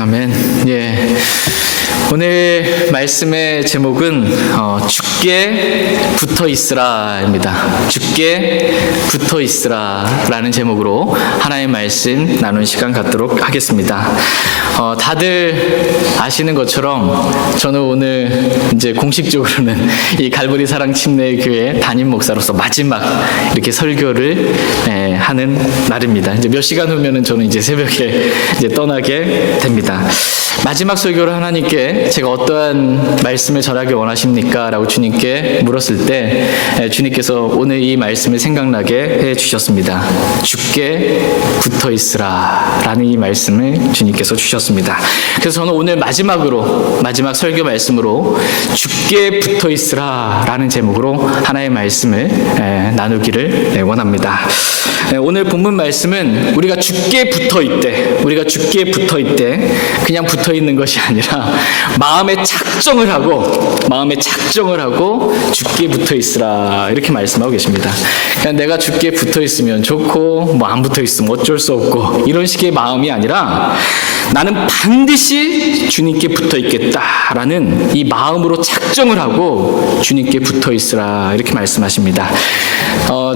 아멘. 예. 오늘 말씀의 제목은 주께 붙어 있으라입니다. 주께 붙어 있으라라는 제목으로 하나의 말씀 나눈 시간 갖도록 하겠습니다. 다들 아시는 것처럼 저는 오늘 이제 공식적으로는 이 갈보리 사랑 침례교회 담임 목사로서 마지막 이렇게 설교를 하는 날입니다. 이제 몇 시간 후면은 저는 이제 새벽에 이제 떠나게 됩니다. 마지막 설교를 하나님께 제가 어떠한 말씀을 전하기 원하십니까? 라고 주님께 물었을 때 주님께서 오늘 이 말씀을 생각나게 해주셨습니다. 주께 붙어 있으라 라는 이 말씀을 주님께서 주셨습니다. 그래서 저는 오늘 마지막 설교 말씀으로 주께 붙어 있으라 라는 제목으로 하나의 말씀을 나누기를 원합니다. 오늘 본문 말씀은 우리가 주께 붙어 있대 그냥 붙어 있는 것이 아니라 마음에 작정을 하고 주께 붙어 있으라 이렇게 말씀하고 계십니다. 그냥 내가 주께 붙어 있으면 좋고 뭐 안 붙어 있으면 어쩔 수 없고 이런 식의 마음이 아니라 나는 반드시 주님께 붙어 있겠다라는 이 마음으로 작정을 하고 주님께 붙어 있으라 이렇게 말씀하십니다.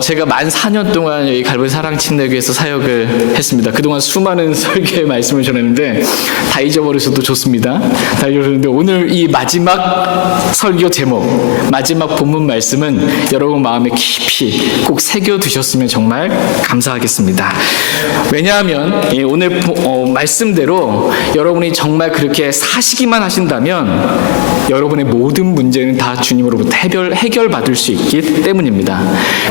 제가 만 4년 동안 여기 갈보리 사랑 침례교회에서 사역을 했습니다. 그동안 수많은 설교의 말씀을 전했는데 다 잊어버리셔도 좋습니다. 다 잊어버렸는데 오늘 이 마지막 설교 제목, 마지막 본문 말씀은 여러분 마음에 깊이 꼭 새겨두셨으면 정말 감사하겠습니다. 왜냐하면 오늘 말씀대로 여러분이 정말 그렇게 사시기만 하신다면 여러분의 모든 문제는 다 주님으로부터 해결받을 수 있기 때문입니다.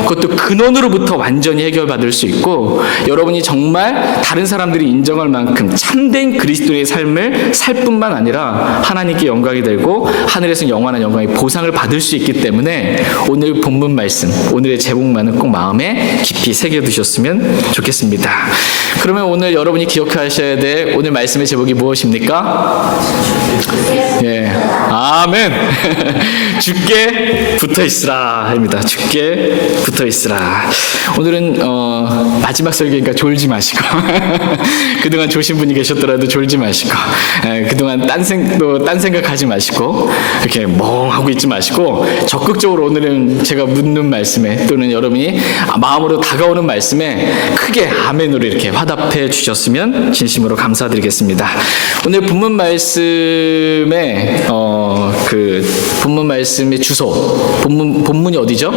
그것도 근원으로부터 완전히 해결받을 수 있고 여러분이 정말 다른 사람들이 인정할 만큼 참된 그리스도의 삶을 살 뿐만 아니라 하나님께 영광이 되고 하늘에서 영원한 영광의 보상을 받을 수 있기 때문에 오늘 본문 말씀, 오늘의 제목만은 꼭 마음에 깊이 새겨두셨으면 좋겠습니다. 그러면 오늘 여러분이 기억하셔야 될 오늘 말씀의 제목이 무엇입니까? 예, 아멘. 주께 붙어 있으라입니다. 주께 붙어 있으라. 오늘은 마지막 설교니까 졸지 마시고 그동안 조신 분이 계셨더라도 졸지 마시고 그동안 딴 생각하지 마시고 이렇게 멍하고 있지 마시고 적극적으로 오늘은 제가 묻는 말씀에 또는 여러분이 마음으로 다가오는 말씀에 크게 아멘으로 이렇게 화답해 주셨으면 진심으로 감사드리겠습니다. 오늘 본문 말씀의 본문 말씀의 주소, 본문이 어디죠?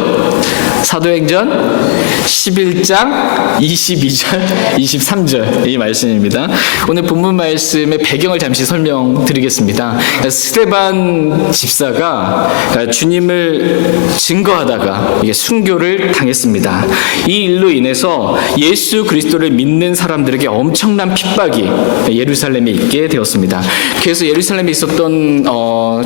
사도행전 11장 22절, 23절 이 말씀입니다. 오늘 본문 말씀의 배경을 잠시 설명드리겠습니다. 스데반 집사가 주님을 증거하다가 순교를 당했습니다. 이 일로 인해서 예수 그리스도를 믿는 사람들에게 엄청난 핍박이 예루살렘에 있게 되었습니다. 그래서 예루살렘에 있었던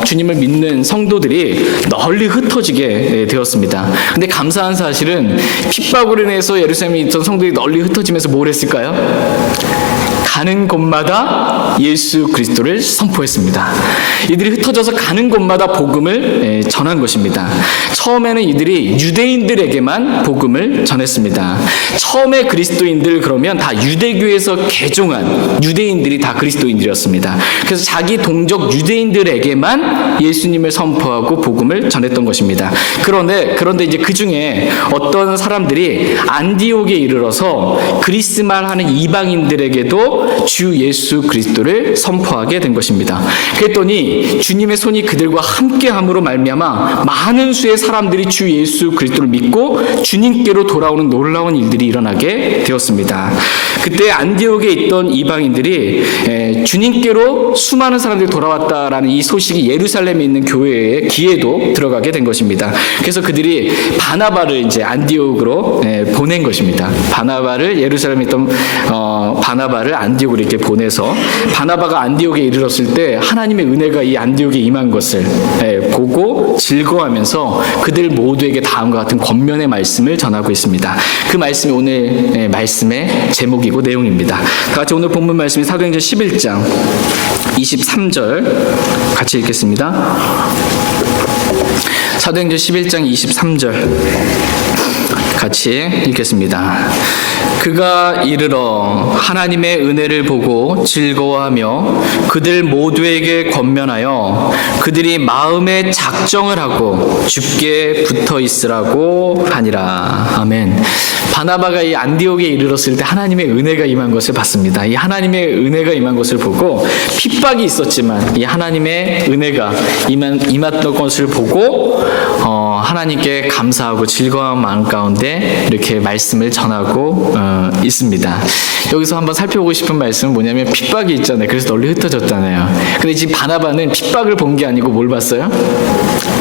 주님을 믿는 성도들이 널리 흩어지게 되었습니다. 근데 감사한 사실은 핍박으로 인해서 예루살렘에 있던 성도들이 널리 흩어지면서 뭘 했을까요? 가는 곳마다 예수 그리스도를 선포했습니다. 이들이 흩어져서 가는 곳마다 복음을 전한 것입니다. 처음에는 이들이 유대인들에게만 복음을 전했습니다. 처음에 그리스도인들 그러면 다 유대교에서 개종한 유대인들이 다 그리스도인들이었습니다. 그래서 자기 동족 유대인들에게만 예수님을 선포하고 복음을 전했던 것입니다. 그런데 이제 그 중에 어떤 사람들이 안디옥에 이르러서 그리스말 하는 이방인들에게도 주 예수 그리스도를 선포하게 된 것입니다. 그랬더니 주님의 손이 그들과 함께함으로 말미암아 많은 수의 사람들이 주 예수 그리스도를 믿고 주님께로 돌아오는 놀라운 일들이 일어나게 되었습니다. 그때 안디옥에 있던 이방인들이 주님께로 수많은 사람들이 돌아왔다라는 이 소식이 예루살렘에 있는 교회의 귀에도 들어가게 된 것입니다. 그래서 그들이 바나바를 이제 안디옥으로 보낸 것입니다. 바나바를 예루살렘에 있던 바나바를 안디옥으로 이렇게 보내서 바나바가 안디옥에 이르렀을 때 하나님의 은혜가 이 안디옥에 임한 것을 보고 즐거워하면서 그들 모두에게 다음과 같은 권면의 말씀을 전하고 있습니다. 그 말씀이 오늘 말씀의 제목이고 내용입니다. 다 같이 오늘 본문 말씀이 사도행전 11장 23절 같이 읽겠습니다. 사도행전 11장 23절 같이 읽겠습니다. 그가 이르러 하나님의 은혜를 보고 즐거워하며 그들 모두에게 권면하여 그들이 마음에 작정을 하고 주께 붙어 있으라고 하니라. 아멘. 바나바가 이 안디옥에 이르렀을 때 하나님의 은혜가 임한 것을 봤습니다. 이 하나님의 은혜가 임한 것을 보고 핍박이 있었지만 이 하나님의 은혜가 임했던 것을 보고 하나님께 감사하고 즐거운 마음 가운데 이렇게 말씀을 전하고 있습니다. 여기서 한번 살펴보고 싶은 말씀은 뭐냐면 핍박이 있잖아요. 그래서 널리 흩어졌잖아요. 근데 지금 바나바는 핍박을 본 게 아니고 뭘 봤어요?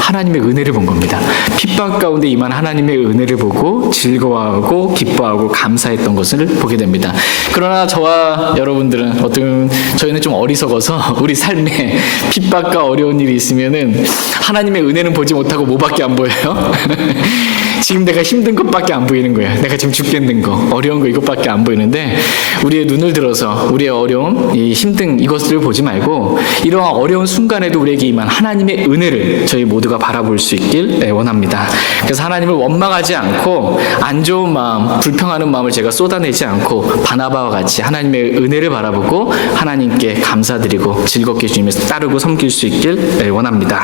하나님의 은혜를 본 겁니다. 핍박 가운데 임한 하나님의 은혜를 보고 즐거워하고 기뻐하고 감사했던 것을 보게 됩니다. 그러나 저와 여러분들은 어떤 저희는 좀 어리석어서 우리 삶에 핍박과 어려운 일이 있으면은 하나님의 은혜는 보지 못하고 뭐밖에 안 보여요? 지금 내가 힘든 것밖에 안 보이는 거예요. 내가 지금 죽겠는 거, 어려운 거 이것밖에 안 보이는데 우리의 눈을 들어서 우리의 어려움, 이 힘든 이것들을 보지 말고 이러한 어려운 순간에도 우리에게 임한 하나님의 은혜를 저희 모두가 바라볼 수 있길 원합니다. 그래서 하나님을 원망하지 않고 안 좋은 마음, 불평하는 마음을 제가 쏟아내지 않고 바나바와 같이 하나님의 은혜를 바라보고 하나님께 감사드리고 즐겁게 주님을 따르고 섬길 수 있길 원합니다.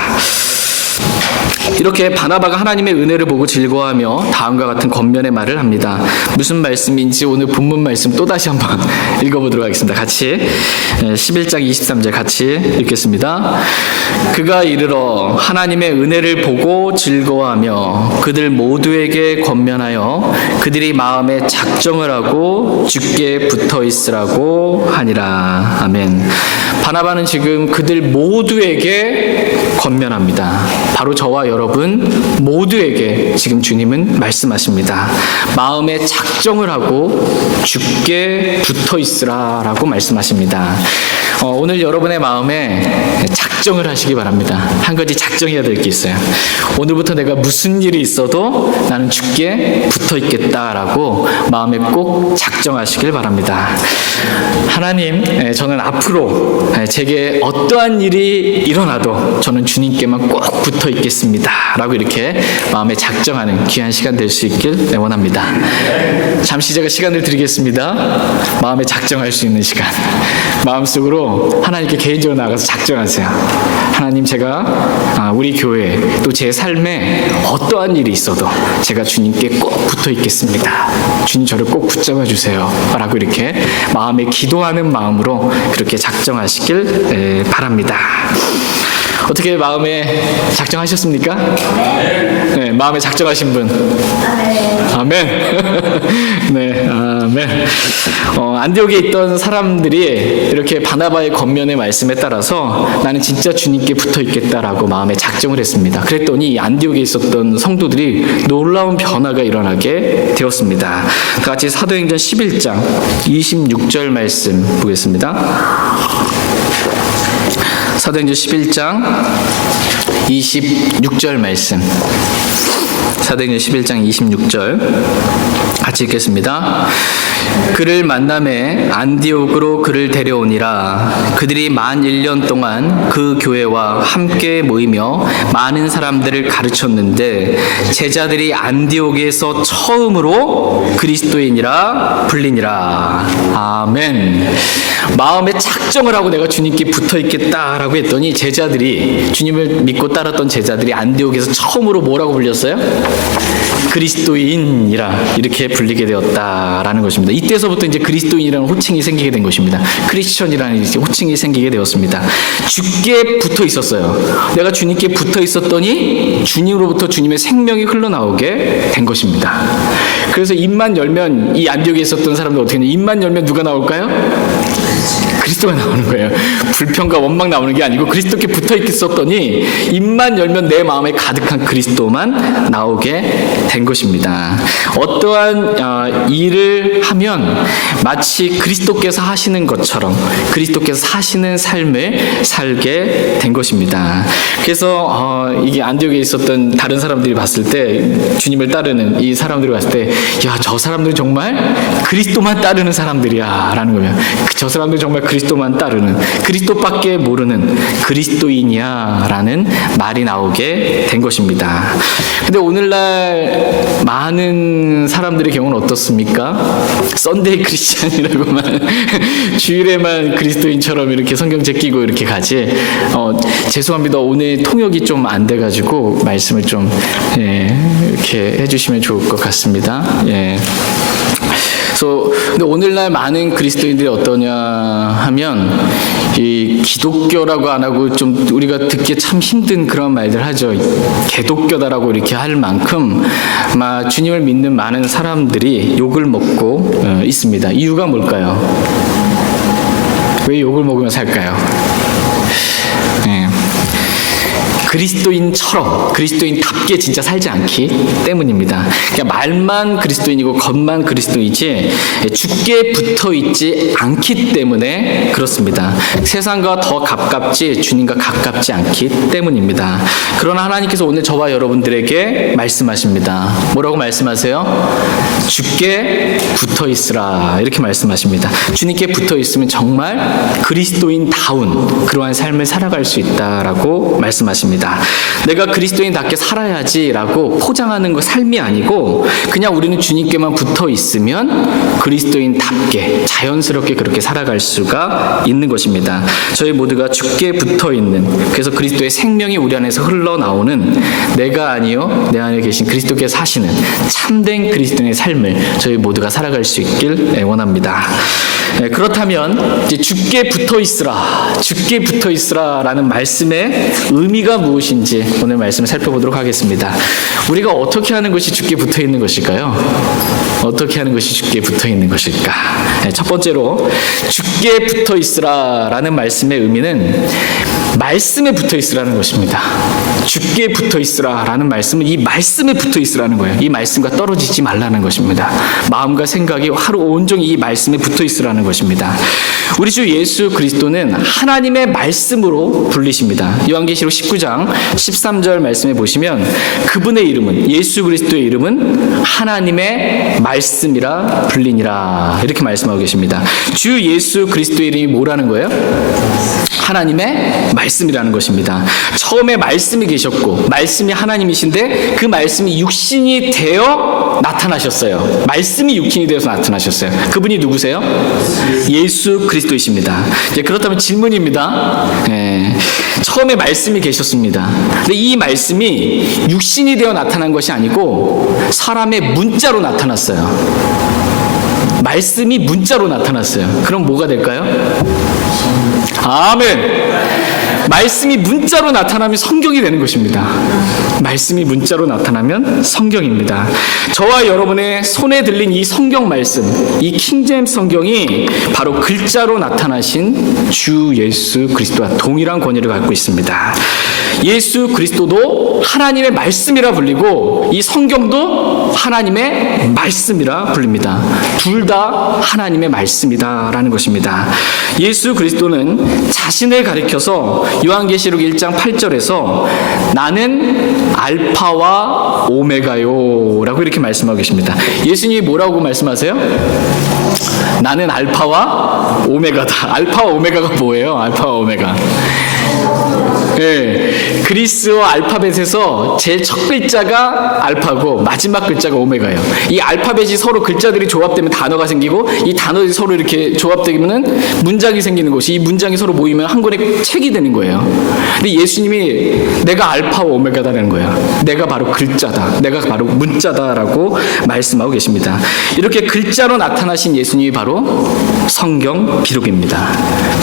이렇게 바나바가 하나님의 은혜를 보고 즐거워하며 다음과 같은 권면의 말을 합니다. 무슨 말씀인지 오늘 본문 말씀 또다시 한번 읽어보도록 하겠습니다. 같이 11장 23절 같이 읽겠습니다. 그가 이르러 하나님의 은혜를 보고 즐거워하며 그들 모두에게 권면하여 그들이 마음에 작정을 하고 주께 붙어 있으라고 하니라. 아멘. 바나바는 지금 그들 모두에게 권면합니다. 바로 저와 여러분 모두에게 지금 주님은 말씀하십니다. 마음에 작정을 하고 주께 붙어 있으라 라고 말씀하십니다. 오늘 여러분의 마음에 작정을 하시기 바랍니다. 한 가지 작정해야 될 게 있어요. 오늘부터 내가 무슨 일이 있어도 나는 주께 붙어 있겠다라고 마음에 꼭 작정하시길 바랍니다. 하나님, 저는 앞으로 제게 어떠한 일이 일어나도 저는 주님께만 꼭 붙어 있겠습니다 라고 이렇게 마음에 작정하는 귀한 시간 될 수 있길 원합니다. 잠시 제가 시간을 드리겠습니다. 마음에 작정할 수 있는 시간, 마음속으로 하나님께 개인적으로 나가서 작정하세요. 하나님, 제가 우리 교회 또 제 삶에 어떠한 일이 있어도 제가 주님께 꼭 붙어 있겠습니다. 주님 저를 꼭 붙잡아 주세요 라고 이렇게 마음에 기도하는 마음으로 그렇게 작정하시길 바랍니다. 어떻게 마음에 작정하셨습니까? 네, 마음에 작정하신 분? 아멘. 네, 아멘. 안디옥에 있던 사람들이 이렇게 바나바의 권면의 말씀에 따라서 나는 진짜 주님께 붙어 있겠다라고 마음에 작정을 했습니다. 그랬더니 안디옥에 있었던 성도들이 놀라운 변화가 일어나게 되었습니다. 다 같이 사도행전 11장 26절 말씀 보겠습니다. 사도행전 11장 26절 말씀. 사도행전 11장 26절 같이 읽겠습니다. 그를 만남에 안디옥으로 그를 데려오니라. 그들이 만 1년 동안 그 교회와 함께 모이며 많은 사람들을 가르쳤는데 제자들이 안디옥에서 처음으로 그리스도인이라 불리니라. 아멘. 마음에 작정을 하고 내가 주님께 붙어 있겠다라고 했더니 제자들이, 주님을 믿고 따랐던 제자들이 안디옥에서 처음으로 뭐라고 불렸어요? 그리스도인이라 이렇게 불리게 되었다라는 것입니다. 이때서부터 이제 그리스도인이라는 호칭이 생기게 된 것입니다. 크리스천이라는 호칭이 생기게 되었습니다. 주께 붙어 있었어요. 내가 주님께 붙어 있었더니 주님으로부터 주님의 생명이 흘러나오게 된 것입니다. 그래서 입만 열면, 이 안디옥에 있었던 사람들 어떻게 했냐, 입만 열면 누가 나올까요? 그리스도가 나오는 거예요. 불평과 원망 나오는 게 아니고 그리스도께 붙어 있었더니 입만 열면 내 마음에 가득한 그리스도만 나오게 된 것입니다. 어떠한 일을 하면 마치 그리스도께서 하시는 것처럼 그리스도께서 사시는 삶을 살게 된 것입니다. 그래서 이게 안디옥에 있었던 다른 사람들이 봤을 때, 주님을 따르는 이 사람들이 봤을 때, 야, 저 사람들은 정말 그리스도만 따르는 사람들이야 라는 거예요. 저 사람들은 정말 그리스도만 따르는, 그리스도밖에 모르는 그리스도인이야라는 말이 나오게 된 것입니다. 근데 오늘날 많은 사람들의 경우는 어떻습니까? 썬데이 크리스찬이라고만 주일에만 그리스도인처럼 이렇게 성경 제끼고 이렇게 가지. 죄송합니다. 오늘 통역이 좀 안 돼가지고 말씀을 좀 이렇게 해주시면 좋을 것 같습니다. 근데 오늘날 많은 그리스도인들이 어떠냐 하면 이 기독교라고 안 하고 좀 우리가 듣기 참 힘든 그런 말들 하죠. 개독교다라고 이렇게 할 만큼 아마 주님을 믿는 많은 사람들이 욕을 먹고 있습니다. 이유가 뭘까요? 왜 욕을 먹으며 살까요? 그리스도인처럼, 그리스도인답게 진짜 살지 않기 때문입니다. 그러니까 말만 그리스도인이고 겉만 그리스도이지 주께 붙어있지 않기 때문에 그렇습니다. 세상과 더 가깝지 주님과 가깝지 않기 때문입니다. 그러나 하나님께서 오늘 저와 여러분들에게 말씀하십니다. 뭐라고 말씀하세요? 주께 붙어있으라, 이렇게 말씀하십니다. 주님께 붙어있으면 정말 그리스도인다운 그러한 삶을 살아갈 수 있다라고 말씀하십니다. 내가 그리스도인답게 살아야지라고 포장하는 거 삶이 아니고 그냥 우리는 주님께만 붙어 있으면 그리스도인답게 자연스럽게 그렇게 살아갈 수가 있는 것입니다. 저희 모두가 주께 붙어 있는, 그래서 그리스도의 생명이 우리 안에서 흘러나오는, 내가 아니요 내 안에 계신 그리스도께서 사시는 참된 그리스도인의 삶을 저희 모두가 살아갈 수 있길 원합니다. 그렇다면 이제 주께 붙어 있으라, 주께 붙어 있으라라는 말씀의 의미가 무엇인지 오늘 말씀을 살펴보도록 하겠습니다. 우리가 어떻게 하는 것이 주께 붙어 있는 것일까요? 어떻게 하는 것이 주께 붙어 있는 것일까? 첫 번째로 주께 붙어 있으라라는 말씀의 의미는 말씀에 붙어 있으라는 것입니다. 주께 붙어 있으라라는 말씀은 이 말씀에 붙어 있으라는 거예요. 이 말씀과 떨어지지 말라는 것입니다. 마음과 생각이 하루 온종일 이 말씀에 붙어 있으라는 것입니다. 우리 주 예수 그리스도는 하나님의 말씀으로 불리십니다. 요한계시록 19장 13절 말씀에 보시면 그분의 이름은, 예수 그리스도의 이름은 하나님의 말씀이라 불리니라, 이렇게 말씀하고 계십니다. 주 예수 그리스도의 이름이 뭐라는 거예요? 하나님의 말씀이라는 것입니다. 처음에 말씀이 계셨고 말씀이 하나님이신데 그 말씀이 육신이 되어 나타나셨어요. 말씀이 육신이 되어서 나타나셨어요. 그분이 누구세요? 예수 그리스도이십니다. 이제 그렇다면 질문입니다. 처음에 말씀이 계셨습니다. 근데 이 말씀이 육신이 되어 나타난 것이 아니고 사람의 문자로 나타났어요. 말씀이 문자로 나타났어요. 그럼 뭐가 될까요? 아멘. 말씀이 문자로 나타나면 성경이 되는 것입니다. 말씀이 문자로 나타나면 성경입니다. 저와 여러분의 손에 들린 이 성경 말씀, 이 킹제임스 성경이 바로 글자로 나타나신 주 예수 그리스도와 동일한 권위를 갖고 있습니다. 예수 그리스도도 하나님의 말씀이라 불리고 이 성경도 하나님의 말씀이라 불립니다. 둘 다 하나님의 말씀이다라는 것입니다. 예수 그리스도는 자신을 가리켜서 요한계시록 1장 8절에서 나는 알파와 오메가요 라고 이렇게 말씀하고 계십니다. 예수님이 뭐라고 말씀하세요? 나는 알파와 오메가다. 알파와 오메가가 뭐예요? 알파와 오메가. 그리스어 알파벳에서 제일 첫 글자가 알파고 마지막 글자가 오메가예요. 이 알파벳이 서로 글자들이 조합되면 단어가 생기고 이 단어들이 서로 이렇게 조합되면 문장이 생기는 것이, 이 문장이 서로 모이면 한 권의 책이 되는 거예요. 근데 예수님이 내가 알파와 오메가다라는 거예요. 내가 바로 글자다, 내가 바로 문자다라고 말씀하고 계십니다. 이렇게 글자로 나타나신 예수님이 바로 성경 기록입니다.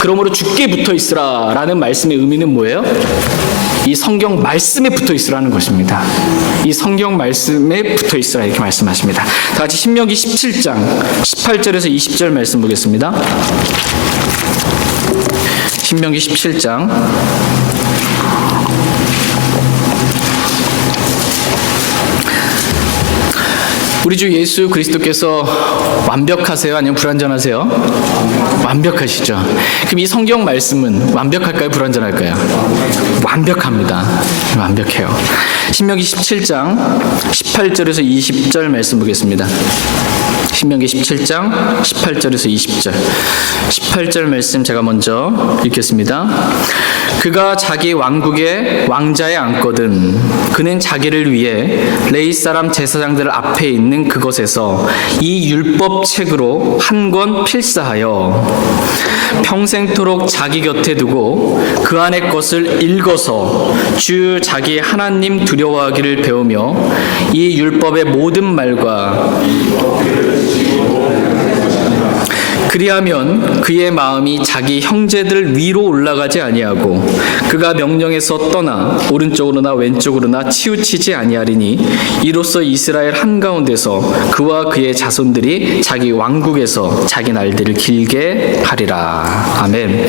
그러므로 주께 붙어 있으라 라는 말씀의 의미는 뭐예요? 이 성경 말씀에 붙어 있으라는 것입니다. 이 성경 말씀에 붙어 있으라 이렇게 말씀하십니다. 다 같이 신명기 17장 18절에서 20절 말씀 보겠습니다. 신명기 17장 우리 주 예수 그리스도께서 완벽하세요? 아니면 불완전하세요? 완벽하시죠. 그럼 이 성경 말씀은 완벽할까요? 불완전할까요? 완벽합니다. 완벽해요. 신명기 17장 18절에서 20절 말씀 보겠습니다. 신명기 17장 18절에서 20절. 18절 말씀 제가 먼저 읽겠습니다. 그가 자기 왕국의 왕자에 앉거든 그는 자기를 위해 레위 사람 제사장들 앞에 있는 그것에서 이 율법책으로 한 권 필사하여 평생토록 자기 곁에 두고 그 안의 것을 읽어서 주 자기 하나님 두려워하기를 배우며 이 율법의 모든 말과 그리하면 그의 마음이 자기 형제들 위로 올라가지 아니하고 그가 명령에서 떠나 오른쪽으로나 왼쪽으로나 치우치지 아니하리니 이로써 이스라엘 한가운데서 그와 그의 자손들이 자기 왕국에서 자기 날들을 길게 하리라. 아멘.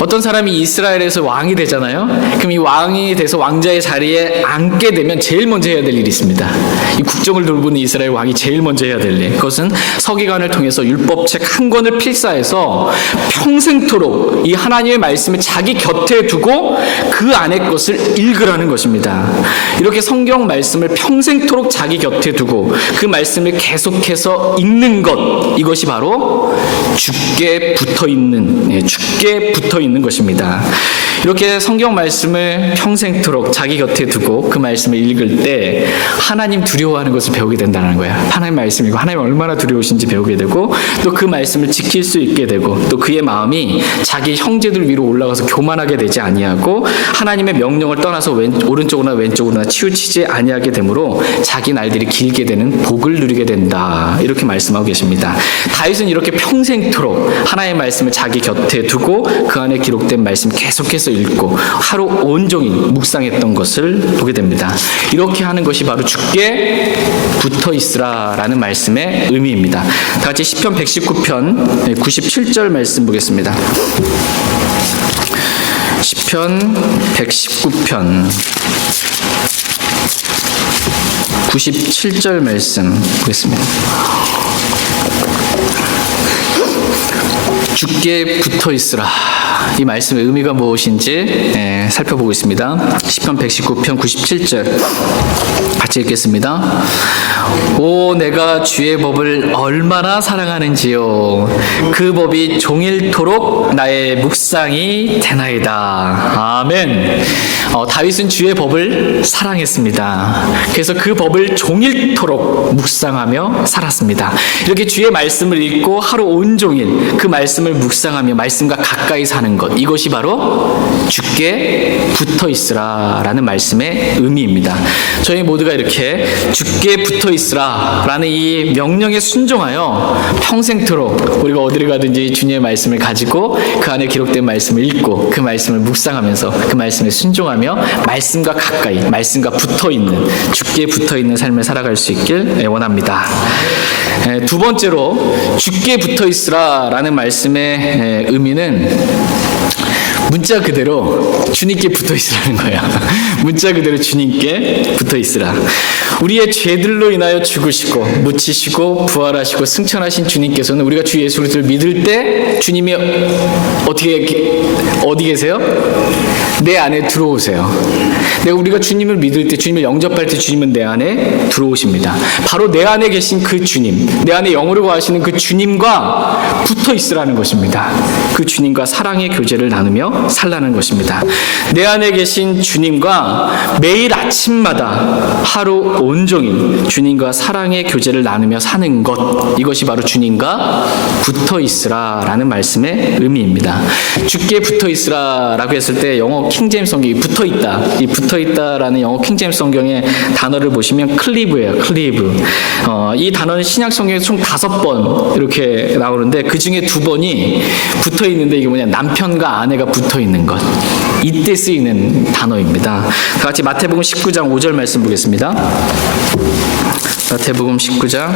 어떤 사람이 이스라엘에서 왕이 되잖아요. 그럼 이 왕이 돼서 왕자의 자리에 앉게 되면 제일 먼저 해야 될 일이 있습니다. 이 국정을 돌보는 이스라엘 왕이 제일 먼저 해야 될 일, 그것은 서기관을 통해서 율법책 한 권을 필사해서 평생토록 이 하나님의 말씀을 자기 곁에 두고 그 안의 것을 읽으라는 것입니다. 이렇게 성경 말씀을 평생토록 자기 곁에 두고 그 말씀을 계속해서 읽는 것, 이것이 바로 주께 붙어 있는 것입니다. 이렇게 성경 말씀을 평생토록 자기 곁에 두고 그 말씀을 읽을 때 하나님 두려워하는 것을 배우게 된다는 거예요. 하나님 말씀이고 하나님 얼마나 두려우신지 배우게 되고 또 그 말씀을 지킬 수 있게 되고 또 그의 마음이 자기 형제들 위로 올라가서 교만하게 되지 아니하고 하나님의 명령을 떠나서 오른쪽으로나 왼쪽으로나 치우치지 아니하게 되므로 자기 날들이 길게 되는 복을 누리게 된다. 이렇게 말씀하고 계십니다. 다윗은 이렇게 평생토록 하나님의 말씀을 자기 곁에 두고 그 안에 기록된 말씀 계속해서 읽고 하루 온종일 묵상했던 것을 보게 됩니다. 이렇게 하는 것이 바로 주께 붙어 있으라라는 말씀의 의미입니다. 다 같이 시편 119편 97절 말씀 보겠습니다. 시편 119편 97절 말씀 보겠습니다. 주께 붙어 있으라. 이 말씀의 의미가 무엇인지 살펴보고 있습니다. 시편 119편 97절 같이 읽겠습니다. 오, 내가 주의 법을 얼마나 사랑하는지요. 그 법이 종일토록 나의 묵상이 되나이다. 아멘. 다윗은 주의 법을 사랑했습니다. 그래서 그 법을 종일토록 묵상하며 살았습니다. 이렇게 주의 말씀을 읽고 하루 온종일 그 말씀을 묵상하며 말씀과 가까이 사는 것, 이것이 바로 주께 붙어 있으라라는 말씀의 의미입니다. 저희 모두가 이렇게 주께 붙어 있으라라는 이 명령에 순종하여 평생토록 우리가 어디를 가든지 주님의 말씀을 가지고 그 안에 기록된 말씀을 읽고 그 말씀을 묵상하면서 그 말씀에 순종하며 말씀과 가까이, 말씀과 붙어있는, 주께 붙어있는 삶을 살아갈 수 있길 원합니다. 두 번째로 주께 붙어있으라라는 말씀의 의미는 문자 그대로 주님께 붙어 있으라는 거예요. 문자 그대로 주님께 붙어 있으라. 우리의 죄들로 인하여 죽으시고 묻히시고 부활하시고 승천하신 주님께서는 우리가 주 예수 그리스도를 믿을 때 주님이 어디 계세요? 내 안에 들어오세요. 우리가 주님을 믿을 때, 주님을 영접할 때 주님은 내 안에 들어오십니다. 바로 내 안에 계신 그 주님, 내 안에 영으로 거하시는 그 주님과 붙어 있으라는 것입니다. 그 주님과 사랑의 교제를 나누며 살라는 것입니다. 내 안에 계신 주님과 매일 아침마다 하루 온종일 주님과 사랑의 교제를 나누며 사는 것, 이것이 바로 주님과 붙어 있으라라는 말씀의 의미입니다. 주께 붙어 있으라라고 했을 때 영어 킹제임스 성경이 붙어 있다, 이 붙어 있다라는 영어 킹제임스 성경의 단어를 보시면 클리브예요. 클리브. 이 단어는 신약 성경에 총 5번 이렇게 나오는데 그 중에 2번이 붙어 있는데 이게 뭐냐, 남편과 아내가 붙어 있는 것, 이때 쓰이는 단어입니다. 다 같이 마태복음 19장 5절 말씀 보겠습니다. 마태복음 19장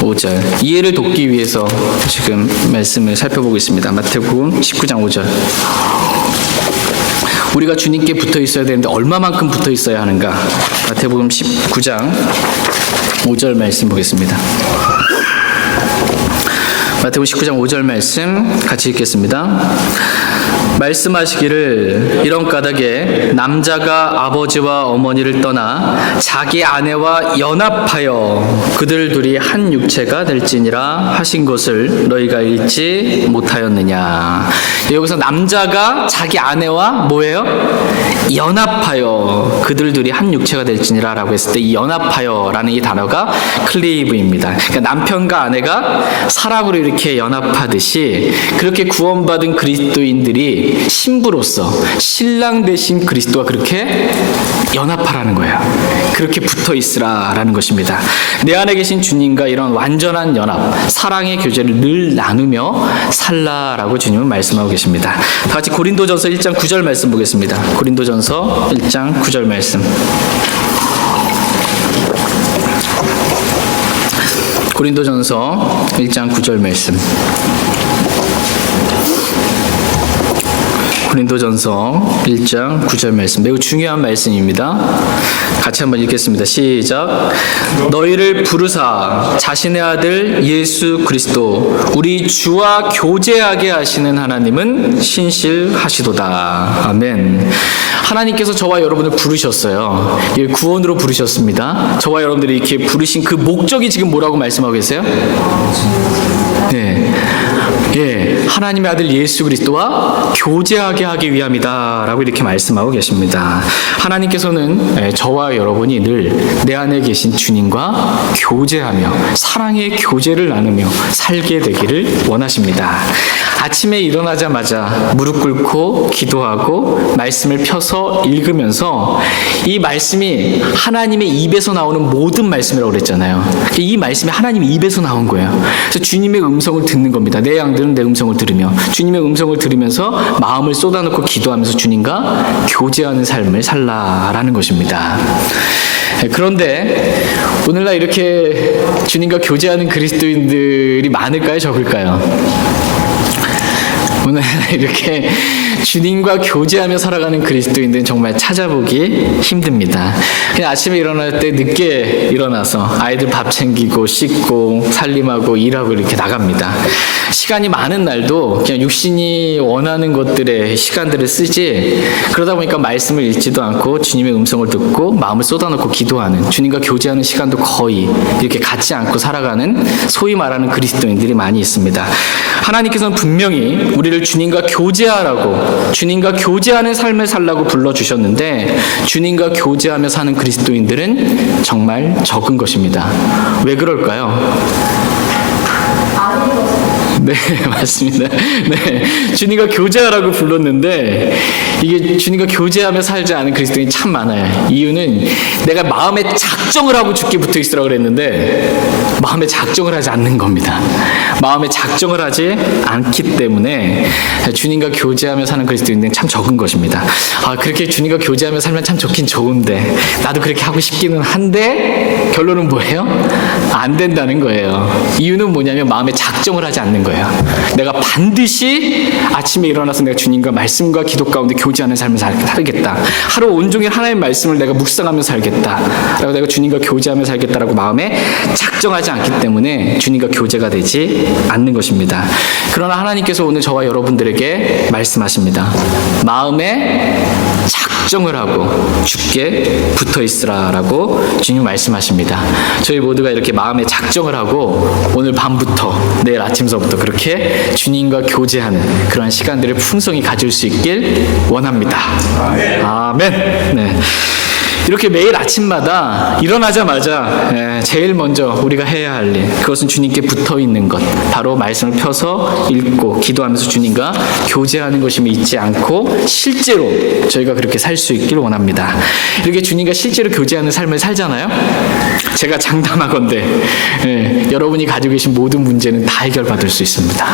5절. 이해를 돕기 위해서 지금 말씀을 살펴보고 있습니다. 마태복음 19장 5절. 우리가 주님께 붙어 있어야 되는데 얼마만큼 붙어 있어야 하는가? 마태복음 19장 5절 말씀 보겠습니다. 마태복음 19장 5절 말씀 같이 읽겠습니다. 말씀하시기를 이런 까닭에 남자가 아버지와 어머니를 떠나 자기 아내와 연합하여 그들 둘이 한 육체가 될지니라 하신 것을 너희가 읽지 못하였느냐. 여기서 남자가 자기 아내와 뭐예요? 연합하여 그들 둘이 한 육체가 될지니라 라고 했을 때 이 연합하여라는 이 단어가 클레이브입니다. 그러니까 남편과 아내가 사랑으로 이렇게 연합하듯이 그렇게 구원받은 그리스도인들이 신부로서 신랑 되신 그리스도와 그렇게 연합하라는 거예요. 그렇게 붙어 있으라라는 것입니다. 내 안에 계신 주님과 이런 완전한 연합, 사랑의 교제를 늘 나누며 살라라고 주님은 말씀하고 계십니다. 다 같이 고린도전서 1장 9절 말씀 보겠습니다. 고린도전서 1장 9절 말씀. 고린도전서 1장 9절 말씀. 고린도전서 1장 9절 말씀, 매우 중요한 말씀입니다. 같이 한번 읽겠습니다. 시작. 너희를 부르사 자신의 아들 예수 그리스도 우리 주와 교제하게 하시는 하나님은 신실하시도다. 아멘. 하나님께서 저와 여러분을 부르셨어요. 구원으로 부르셨습니다. 저와 여러분들이 이렇게 부르신 그 목적이 지금 뭐라고 말씀하고 계세요? 네. 예, 하나님의 아들 예수 그리스도와 교제하게 하기 위함이다 라고 이렇게 말씀하고 계십니다. 하나님께서는 저와 여러분이 늘 내 안에 계신 주님과 교제하며 사랑의 교제를 나누며 살게 되기를 원하십니다. 아침에 일어나자마자 무릎 꿇고 기도하고 말씀을 펴서 읽으면서 이 말씀이 하나님의 입에서 나오는 모든 말씀이라고 그랬잖아요. 이 말씀이 하나님의 입에서 나온 거예요. 그래서 주님의 음성을 듣는 겁니다. 내 양들은 내 음성을 들으며 주님의 음성을 들으면서 마음을 쏟아놓고 기도하면서 주님과 교제하는 삶을 살라라는 것입니다. 그런데 오늘날 이렇게 주님과 교제하는 그리스도인들이 많을까요? 적을까요? 오늘 이렇게 주님과 교제하며 살아가는 그리스도인들은 정말 찾아보기 힘듭니다. 그냥 아침에 일어날 때 늦게 일어나서 아이들 밥 챙기고 씻고 살림하고 일하고 이렇게 나갑니다. 시간이 많은 날도 그냥 육신이 원하는 것들에 시간들을 쓰지, 그러다 보니까 말씀을 읽지도 않고 주님의 음성을 듣고 마음을 쏟아놓고 기도하는, 주님과 교제하는 시간도 거의 이렇게 갖지 않고 살아가는 소위 말하는 그리스도인들이 많이 있습니다. 하나님께서는 분명히 우리를 주님과 교제하라고, 주님과 교제하는 삶을 살라고 불러주셨는데 주님과 교제하며 사는 그리스도인들은 정말 적은 것입니다. 왜 그럴까요? 네, 맞습니다. 네, 주님과 교제하라고 불렀는데 이게 주님과 교제하며 살지 않은 그리스도인이 참 많아요. 이유는 내가 마음에 작정을 하고 죽게 붙어 있으라고 그랬는데 마음에 작정을 하지 않는 겁니다. 마음에 작정을 하지 않기 때문에 주님과 교제하며 사는 그리스도인들은 참 적은 것입니다. 아, 그렇게 주님과 교제하며 살면 참 좋긴 좋은데 나도 그렇게 하고 싶기는 한데 결론은 뭐예요? 안 된다는 거예요. 이유는 뭐냐면 마음에 작정을 하지 않는 거예요. 내가 반드시 아침에 일어나서 내가 주님과 말씀과 기도 가운데 교제하는 삶을 살겠다. 하루 온종일 하나님의 말씀을 내가 묵상하며 살겠다. 라고 내가 주님과 교제하며 살겠다라고 마음에 작정하지 않기 때문에 주님과 교제가 되지 않는 것입니다. 그러나 하나님께서 오늘 저와 여러분들에게 말씀하십니다. 마음에 작정을 하고 주께 붙어 있으라라고 주님 말씀하십니다. 저희 모두가 이렇게 마음에 작정을 하고 오늘 밤부터 내일 아침서부터 그렇게 주님과 교제하는 그런 시간들을 풍성히 가질 수 있길 원합니다. 아멘. 네. 이렇게 매일 아침마다 일어나자마자 제일 먼저 우리가 해야 할 일, 그것은 주님께 붙어 있는 것, 바로 말씀을 펴서 읽고 기도하면서 주님과 교제하는 것임을 잊지 않고 실제로 저희가 그렇게 살 수 있길 원합니다. 이렇게 주님과 실제로 교제하는 삶을 살잖아요. 제가 장담하건대 여러분이 가지고 계신 모든 문제는 다 해결받을 수 있습니다.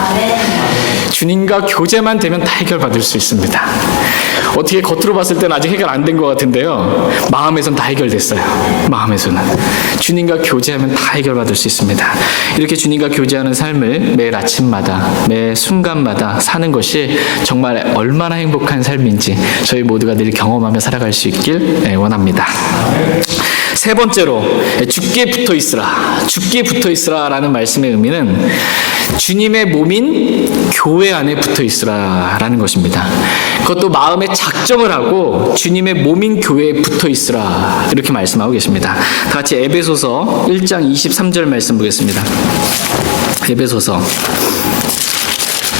주님과 교제만 되면 다 해결받을 수 있습니다. 어떻게 겉으로 봤을 때는 아직 해결 안 된 것 같은데요, 마음에서는 다 해결됐어요. 마음에서는 주님과 교제하면 다 해결받을 수 있습니다. 이렇게 주님과 교제하는 삶을 매일 아침마다 매 순간마다 사는 것이 정말 얼마나 행복한 삶인지 저희 모두가 늘 경험하며 살아갈 수 있길 원합니다. 세 번째로 주께 붙어 있으라. 주께 붙어 있으라라는 말씀의 의미는 주님의 몸인 교회 안에 붙어 있으라라는 것입니다. 그것도 마음에 작정을 하고 주님의 몸인 교회에 붙어 있으라 이렇게 말씀하고 계십니다. 다 같이 에베소서 1장 23절 말씀 보겠습니다. 에베소서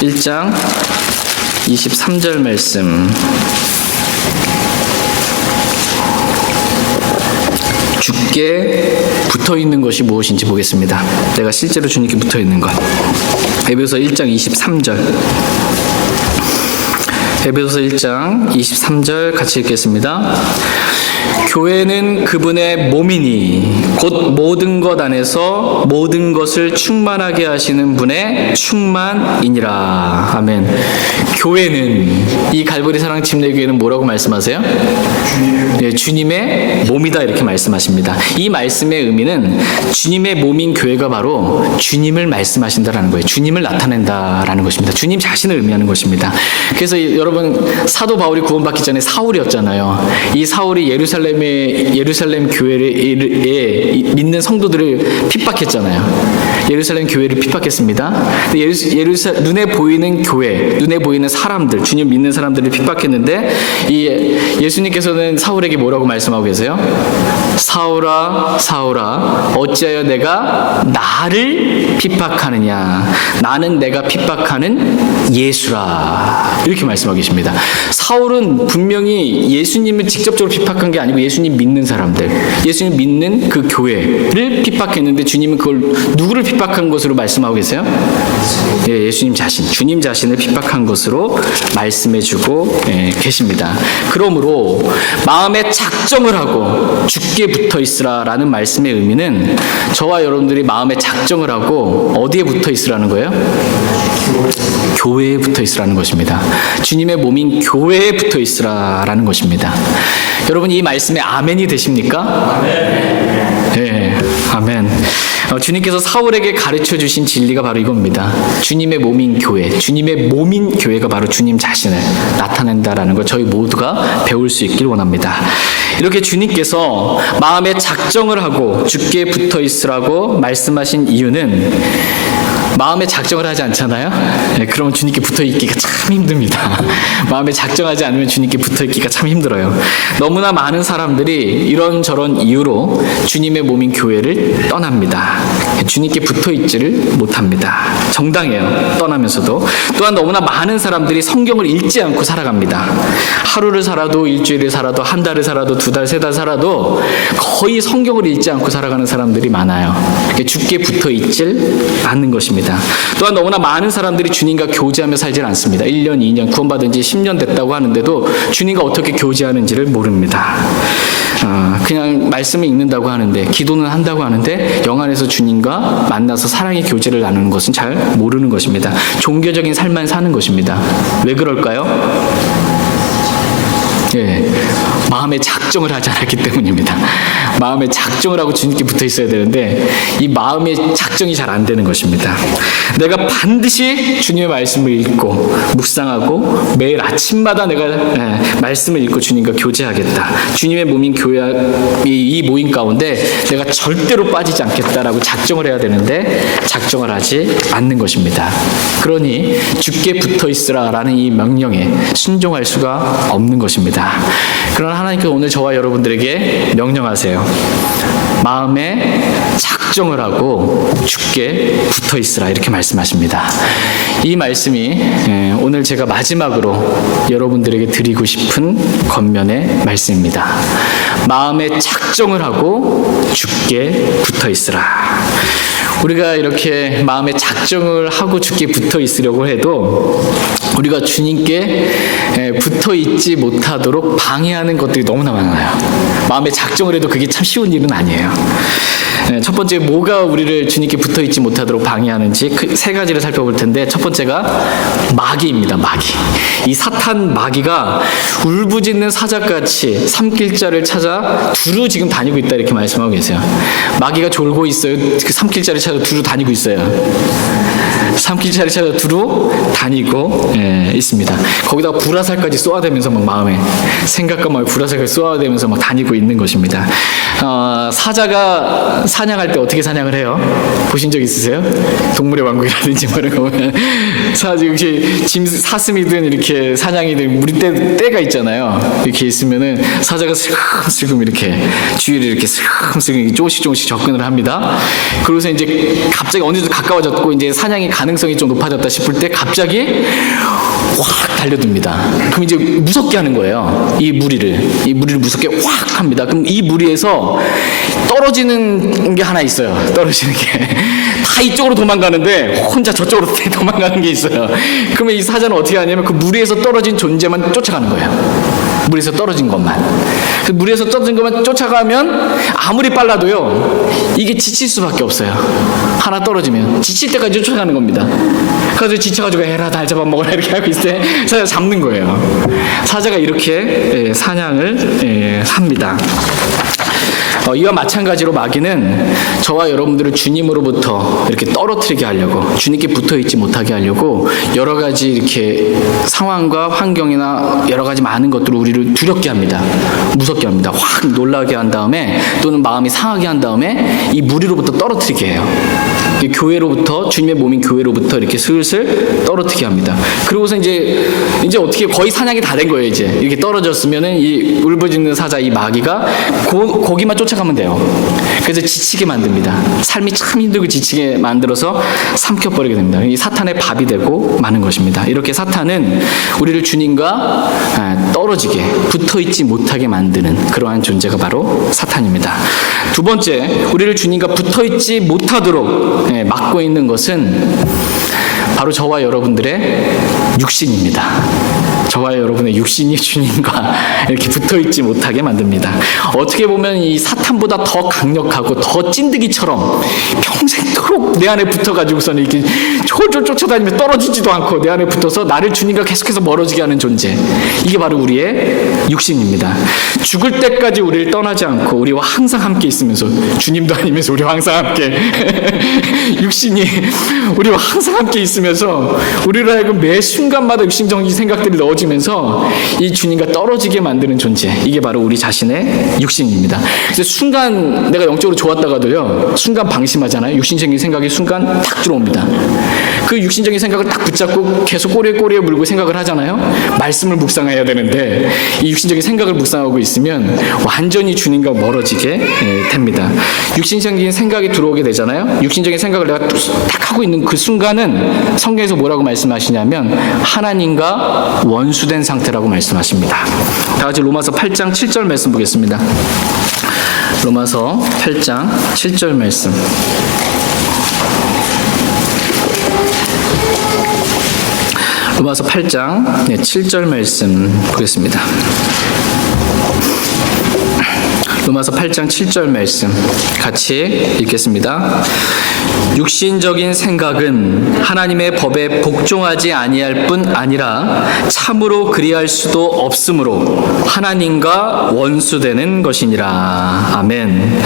1장 23절 말씀. 주께 붙어 있는 것이 무엇인지 보겠습니다. 내가 실제로 주님께 붙어 있는 것. 에베소서 1장 23절. 에베소서 1장 23절 같이 읽겠습니다. 교회는 그분의 몸이니 곧 모든 것 안에서 모든 것을 충만하게 하시는 분의 충만이니라. 아멘. 교회는, 이 갈보리 사랑 침례교회는 뭐라고 말씀하세요? 네, 주님의 몸이다 이렇게 말씀하십니다. 이 말씀의 의미는 주님의 몸인 교회가 바로 주님을 말씀하신다라는 거예요. 주님을 나타낸다라는 것입니다. 주님 자신을 의미하는 것입니다. 그래서 여러분, 사도 바울이 구원받기 전에 사울이었잖아요. 이 사울이 예루살렘 교회에 믿는 성도들을 핍박했잖아요. 예루살렘 교회를 핍박했습니다. 눈에 보이는 교회, 눈에 보이는 사람들, 주님 믿는 사람들을 핍박했는데 예수님께서는 사울에게 뭐라고 말씀하고 계세요? 사울아, 사울아, 어찌하여 내가 나를 핍박하느냐? 나는 내가 핍박하는 예수라. 이렇게 말씀하고 계십니다. 사울은 분명히 예수님을 직접적으로 핍박한 게 아니고 예수님 믿는 사람들, 예수님 믿는 그 교회를 핍박했는데 주님은 그걸 누구를 핍박한 것으로 말씀하고 계세요? 예, 예수님 자신, 주님 자신을 핍박한 것으로 말씀해주고 계십니다. 그러므로 마음에 작정을 하고 주께 붙어 있으라라는 말씀의 의미는 저와 여러분들이 마음에 작정을 하고 어디에 붙어 있으라는 거예요? 교회에 붙어 있으라는 것입니다. 주님의 몸인 교회에 붙어 있으라라는 것입니다. 여러분, 이 말씀에 아멘이 되십니까? 네, 아멘. 주님께서 사울에게 가르쳐 주신 진리가 바로 이겁니다. 주님의 몸인 교회, 주님의 몸인 교회가 바로 주님 자신을 나타낸다라는 걸 저희 모두가 배울 수 있길 원합니다. 이렇게 주님께서 마음에 작정을 하고 주께 붙어 있으라고 말씀하신 이유는 마음에 작정을 하지 않잖아요? 네, 그러면 주님께 붙어 있기가 참 힘듭니다. 마음에 작정하지 않으면 주님께 붙어 있기가 참 힘들어요. 너무나 많은 사람들이 이런저런 이유로 주님의 몸인 교회를 떠납니다. 주님께 붙어 있지를 못합니다. 정당해요. 떠나면서도. 또한 너무나 많은 사람들이 성경을 읽지 않고 살아갑니다. 하루를 살아도, 일주일을 살아도, 한 달을 살아도, 두 달, 세 달 살아도 거의 성경을 읽지 않고 살아가는 사람들이 많아요. 주께 붙어 있질 않는 것입니다. 또한 너무나 많은 사람들이 주님과 교제하며 살질 않습니다. 1년, 2년, 구원받은 지 10년 됐다고 하는데도 주님과 어떻게 교제하는지를 모릅니다. 그냥 말씀을 읽는다고 하는데, 기도는 한다고 하는데 영 안에서 주님과 만나서 사랑의 교제를 나누는 것은 잘 모르는 것입니다. 종교적인 삶만 사는 것입니다. 왜 그럴까요? 예, 마음에 작정을 하지 않았기 때문입니다. 마음에 작정을 하고 주님께 붙어 있어야 되는데 이 마음의 작정이 잘 안 되는 것입니다. 내가 반드시 주님의 말씀을 읽고 묵상하고 매일 아침마다 내가 말씀을 읽고 주님과 교제하겠다. 주님의 몸인 교회, 이 모임 가운데 내가 절대로 빠지지 않겠다라고 작정을 해야 되는데 작정을 하지 않는 것입니다. 그러니 주께 붙어 있으라라는 이 명령에 순종할 수가 없는 것입니다. 그러나 하나님께서 오늘 저와 여러분들에게 명령하세요. 마음에 작정을 하고 주께 붙어 있으라 이렇게 말씀하십니다. 이 말씀이 오늘 제가 마지막으로 여러분들에게 드리고 싶은 권면의 말씀입니다. 마음에 작정을 하고 주께 붙어 있으라. 우리가 이렇게 마음에 작정을 하고 주께 붙어 있으려고 해도 우리가 주님께 붙어 있지 못하도록 방해하는 것들이 너무나 많아요. 마음에 작정을 해도 그게 참 쉬운 일은 아니에요. 첫 번째, 뭐가 우리를 주님께 붙어 있지 못하도록 방해하는지 세 가지를 살펴볼 텐데, 첫 번째가 마귀입니다. 마귀. 이 사탄 마귀가 울부짖는 사자같이 삼킬자를 찾아 두루 지금 다니고 있다 이렇게 말씀하고 계세요. 마귀가 졸고 있어요. 그 삼킬자를 찾아 두루 다니고 있어요. 삼킬자리 찾아 두루 다니고 있습니다. 거기다가 불화살까지 쏘아대면서 막 마음에 생각과 마음에 불화살까지 쏘아대면서 막 다니고 있는 것입니다. 사자가 사냥할 때 어떻게 사냥을 해요? 보신 적 있으세요? 동물의 왕국이라든지 뭐 이런 거 보면 사자 역시 짐 사슴이든 이렇게 사냥이든 우리 때가 있잖아요. 이렇게 있으면은 사자가 슬금슬금 이렇게 주위를 이렇게 슬금슬금 조금씩 접근을 합니다. 그러고서 이제 갑자기 어느 정도 가까워졌고 이제 사냥의 가능성이 좀 높아졌다 싶을 때 갑자기 확 달려듭니다. 그럼 이제 무섭게 하는 거예요. 이 무리를 무섭게 확 합니다. 그럼 이 무리에서 떨어지는 게 하나 있어요. 떨어지는 게 다 이쪽으로 도망가는데 혼자 저쪽으로 도망가는 게 있어요. 그러면 이 사자는 어떻게 하냐면 그 무리에서 떨어진 존재만 쫓아가는 거예요. 물에서 떨어진 것만. 그 물에서 떨어진 것만 쫓아가면 아무리 빨라도요 이게 지칠 수밖에 없어요. 하나 떨어지면 지칠 때까지 쫓아가는 겁니다. 그래서 지쳐가지고 에라 날 잡아먹어라 이렇게 하고 있을 때 사자 잡는 거예요. 사자가 이렇게 사냥을 합니다. 이와 마찬가지로 마귀는 저와 여러분들을 주님으로부터 이렇게 떨어뜨리게 하려고, 주님께 붙어있지 못하게 하려고 여러 가지 이렇게 상황과 환경이나 여러 가지 많은 것들을 우리를 두렵게 합니다. 무섭게 합니다. 확 놀라게 한 다음에 또는 마음이 상하게 한 다음에 이 무리로부터 떨어뜨리게 해요. 교회로부터, 주님의 몸인 교회로부터 이렇게 슬슬 떨어뜨리게 합니다. 그리고서 이제 어떻게 거의 사냥이 다 된 거예요. 이제 이렇게 떨어졌으면은 이 울부짖는 사자 이 마귀가 거기만 쫓아가면 돼요. 그래서 지치게 만듭니다. 삶이 참 힘들고 지치게 만들어서 삼켜버리게 됩니다. 이 사탄의 밥이 되고 마는 것입니다. 이렇게 사탄은 우리를 주님과 떨어지게 붙어있지 못하게 만드는 그러한 존재가 바로 사탄입니다. 두 번째, 우리를 주님과 붙어있지 못하도록 막고 있는 것은 바로 저와 여러분들의 육신입니다. 저와 여러분의 육신이 주님과 이렇게 붙어있지 못하게 만듭니다. 어떻게 보면 이 사탄보다 더 강력하고 더 찐득이처럼 평생토록 내 안에 붙어가지고서는 이렇게 졸졸 쫓아다니며 떨어지지도 않고 내 안에 붙어서 나를 주님과 계속해서 멀어지게 하는 존재, 이게 바로 우리의 육신입니다. 죽을 때까지 우리를 떠나지 않고 우리와 항상 함께 있으면서, 주님도 아니면서 우리와 항상 함께 육신이 우리와 항상 함께 있으면서 우리를 하여금 매 순간마다 육신적인 생각들이 넣어지면서 이 주님과 떨어지게 만드는 존재, 이게 바로 우리 자신의 육신입니다. 그래서 순간 내가 영적으로 좋았다가도요 순간 방심하잖아요. 육신적인 생각이 순간 탁 들어옵니다. 그 육신적인 생각을 딱 붙잡고 계속 꼬리에 물고 생각을 하잖아요. 말씀을 묵상해야 되는데 이 육신적인 생각을 묵상하고 있으면 완전히 주님과 멀어지게 됩니다. 육신적인 생각이 들어오게 되잖아요. 육신적인 생각을 내가 딱 하고 있는 그 순간은 성경에서 뭐라고 말씀하시냐면 하나님과 원수된 상태라고 말씀하십니다. 다 같이 로마서 8장 7절 말씀 보겠습니다. 로마서 8장 7절 말씀. 로마서 8장 7절 말씀 보겠습니다. 로마서 8장 7절 말씀 같이 읽겠습니다. 육신적인 생각은 하나님의 법에 복종하지 아니할 뿐 아니라 참으로 그리할 수도 없으므로 하나님과 원수되는 것이니라. 아멘.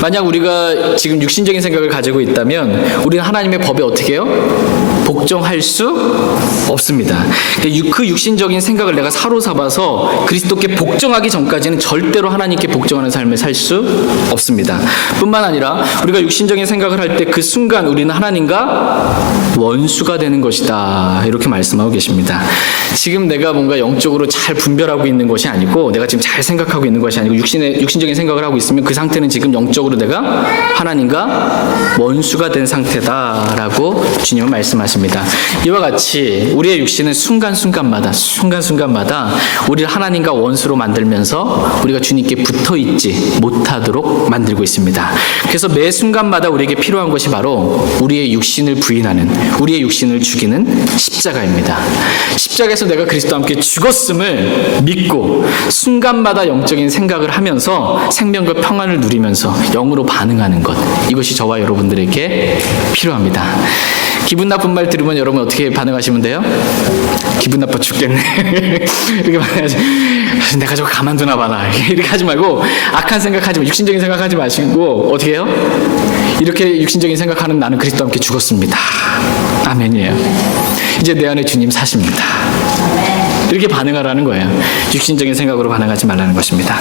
만약 우리가 지금 육신적인 생각을 가지고 있다면 우리는 하나님의 법에 어떻게 해요? 복종할 수 없습니다. 그 육신적인 생각을 내가 사로잡아서 그리스도께 복종하기 전까지는 절대로 하나님께 복종하는 삶을 살 수 없습니다. 뿐만 아니라 우리가 육신적인 생각을 할 때 그 순간 우리는 하나님과 원수가 되는 것이다, 이렇게 말씀하고 계십니다. 지금 내가 뭔가 영적으로 잘 분별하고 있는 것이 아니고, 내가 지금 잘 생각하고 있는 것이 아니고 육신적인 생각을 하고 있으면 그 상태는 지금 영적으로 내가 하나님과 원수가 된 상태다라고 주님은 말씀하십니다. 이와 같이 우리의 육신은 순간순간마다 우리를 하나님과 원수로 만들면서 우리가 주님께 붙어있지 못하도록 만들고 있습니다. 그래서 매 순간마다 우리에게 필요한 것이 바로 우리의 육신을 부인하는, 우리의 육신을 죽이는 십자가입니다. 십자가에서 내가 그리스도와 함께 죽었음을 믿고 순간마다 영적인 생각을 하면서 생명과 평안을 누리면서 영으로 반응하는 것, 이것이 저와 여러분들에게 필요합니다. 기분 나쁜 말 들으면 여러분 어떻게 반응하시면 돼요? 기분 나빠 죽겠네. 이렇게 반응하죠. 내가 저거 가만두나 봐라. 이렇게 하지 말고 악한 생각하지 마. 육신적인 생각하지 마시고 어떻게 해요? 이렇게 육신적인 생각하는 나는 그리스도와 함께 죽었습니다. 아멘이에요. 이제 내 안에 주님 사십니다. 이렇게 반응하라는 거예요. 육신적인 생각으로 반응하지 말라는 것입니다.